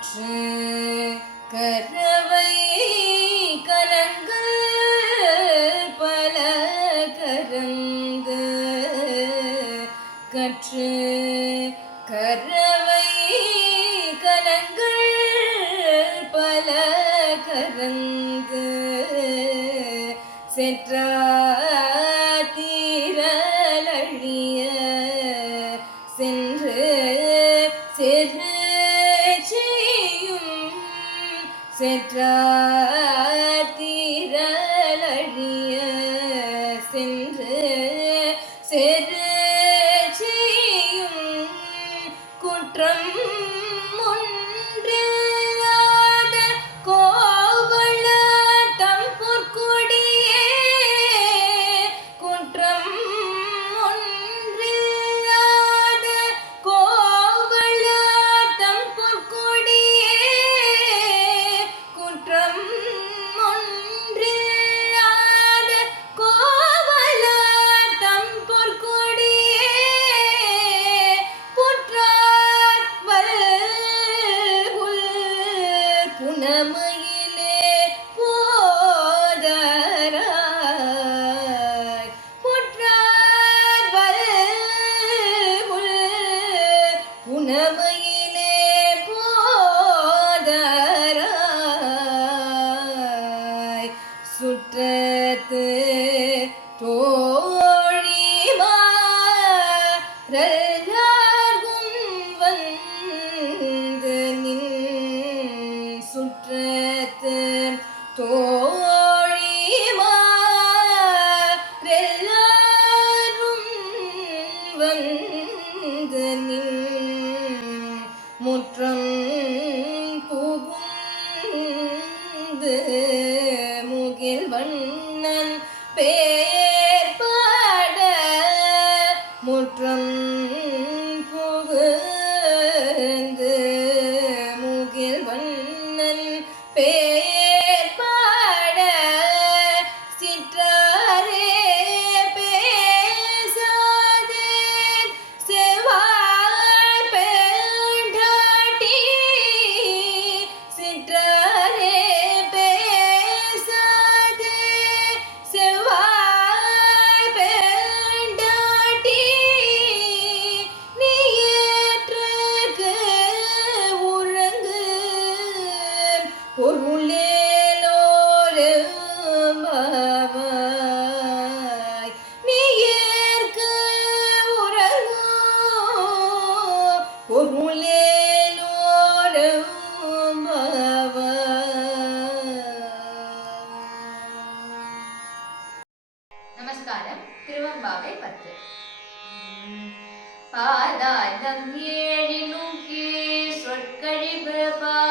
காற்று கர Bye.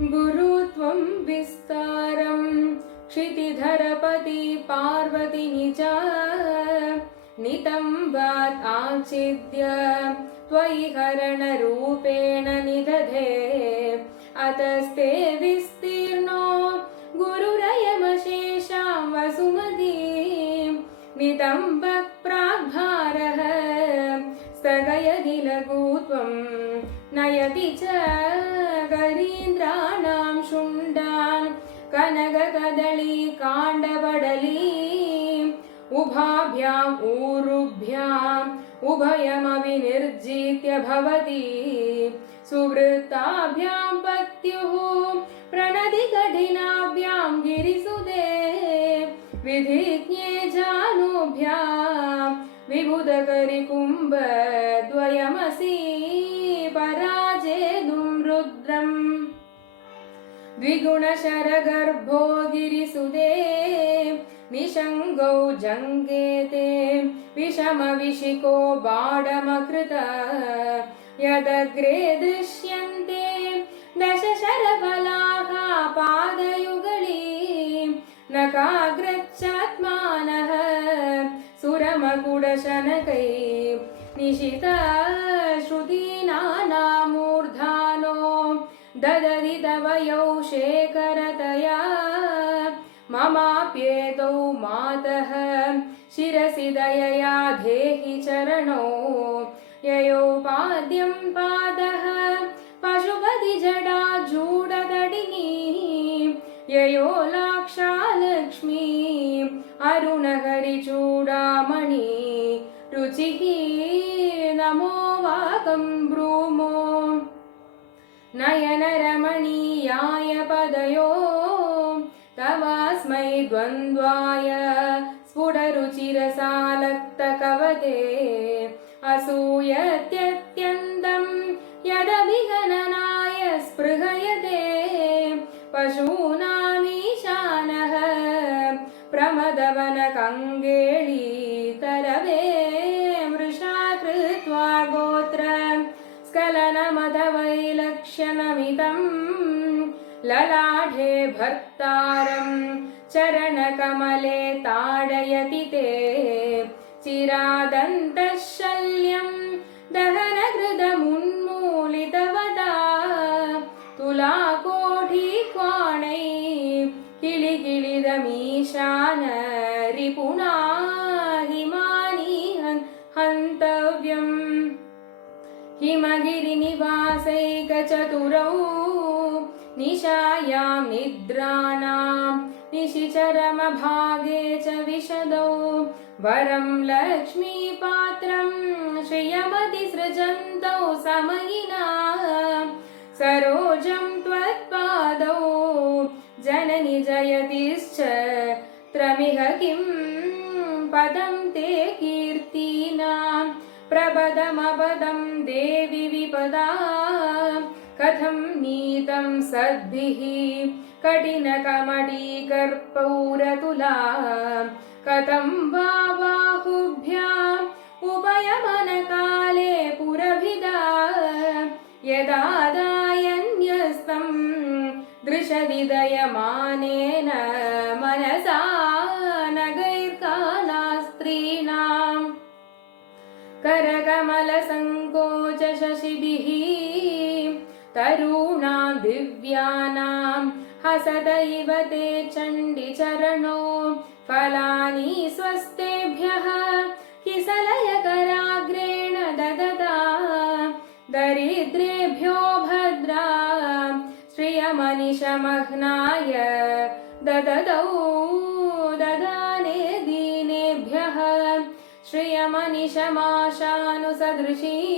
गुरुत्वं विस्तारम् क्षितिधरपति पार्वति च नितम्बात् आच्छिद्य त्वयि हरणरूपेण निदधे। अतस्ते विस्तीर्णो गुरुरयमशेषां वसुमती। नितं प्राग्भारः स्थगयति लघुत्वं नयति च। ಕನಗ ಕದಳಿ ಕಾಂಡಬಡಲಿ उभाभ्याम् ऊरुभ्याम् उभयमपि निर्जीत्य भवति सुवृत्ताभ्यां पत्युः प्रणदिकठिनाभ्यां गिरिसुदे विधिज्ञे जानुभ्यां विबुधकरिकुम्बद्वयमसि परा द्विगुणशरगर्भो गिरिसुदे निषङ्गौ जङ्गेते विषमविशिको बाडमकृत यदग्रे दृश्यन्ते दशशरबलाः पादयुगली नकाग्रच्चात्मानः सुरमकुडशनकै निशितश्रुतीनानामूर्धानो ददति तव यौ शेखरतया। ममाप्येतौ मातः। शिरसि दयया धेहि चरणौ। ययोपाद्यं पादः। पशुपतिजडा जूडतडिनी ययो लाक्षालक्ष्मी। अरुणहरिचूडामणि रुचिः नमो वाकं ब्रूमो नयनरमणीयाय पदयो। तवास्मै द्वन्द्वाय स्फुटरुचिरसालक्तकवते असूयत्यत्यन्तं चरणकमले ताडयति ते। चिरादन्तः शल्यं दहनहृदमुन्मूलितवदा तुलाकोढीक्वाणै किलिकिलिदमीशान रिपुणा हिमानि हन्- हन्तव्यम्। हिमगिरिनिवासैकचतुरौ निशायां निद्राणां निशिचरमभागे च विशदौ। वरं लक्ष्मीपात्रं श्रियमतिसृजन्तौ समयिना। सरोजं त्वत्पादौ जननि जयतिश्च। त्रमिह किं पदं ते कीर्तीनां। प्रपदमपदं देवि विपदा कथं नीतं सद्भिः कठिनकमडीकर्पौरतुला कथं वा बाहुभ्याम् उपयमनकाले पुरभिदा यदादायन्यस्तं दृशदिदयमानेन मनसा नगैर्कालास्त्रीणाम् करकमलसङ्कोचशशिभिः तरूणां दिव्यानां हसत इव ते चण्डिचरणो फलानि स्वस्तेभ्यः किसलयकराग्रेण ददता दरिद्रेभ्यो भद्रा श्रियमनिशमह्नाय दददौ ददाने दीनेभ्यः श्रियमनिशमाशानुसदृशीम्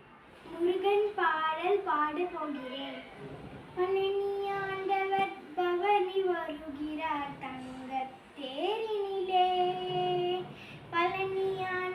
முருகன் பாடல் பாட போகிறேன் பழனியாண்டவர் பவனி வருகிறார் தங்க தேரினிலே பழனியாண்ட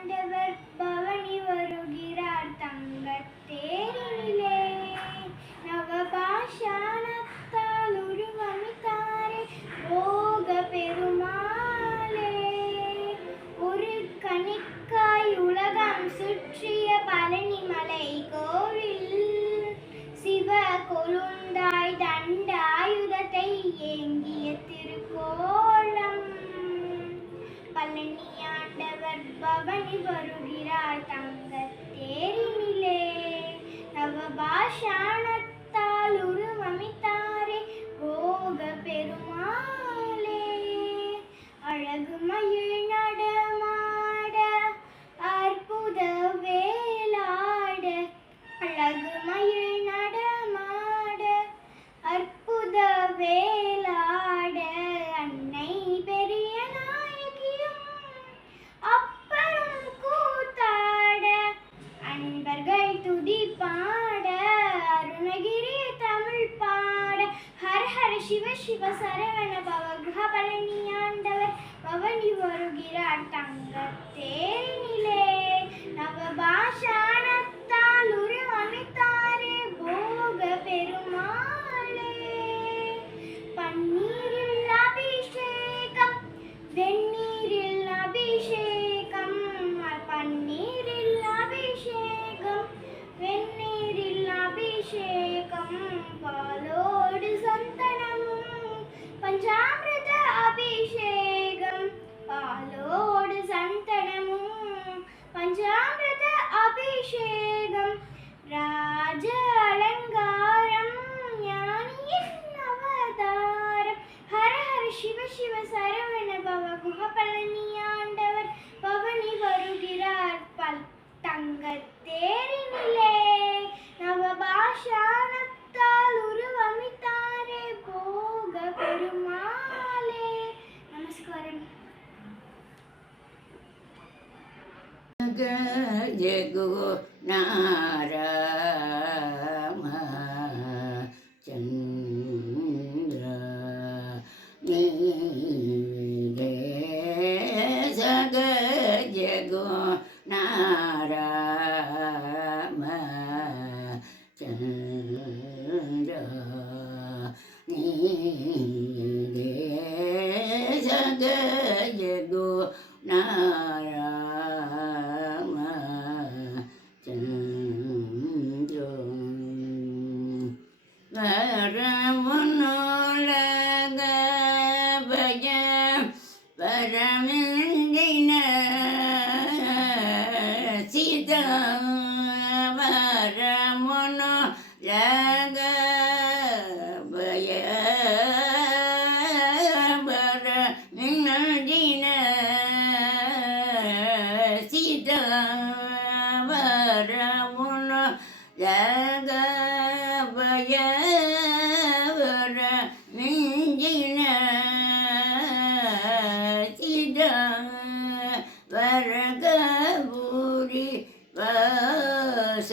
பழனி ஆண்டவர் பவனி வருகிறார் தங்கத் தேரினிலே நவபாஷாணத்தால் അഭിഷേകം രാജ അലങ്കാരം ജ്ഞാനിയൻ അവതാരം ഹര ഹര ശിവ ശിവ சரவண பவ குகபழனியாண்டவர் பவனி வருகிறார் பல் தங்க தேரினிலே. நவபாஷான ജഗുനാരാമ ചന്ദ്ര സഗ ജഗുനാരാമ ചന്ദ്ര നീ அழக பூரி வாச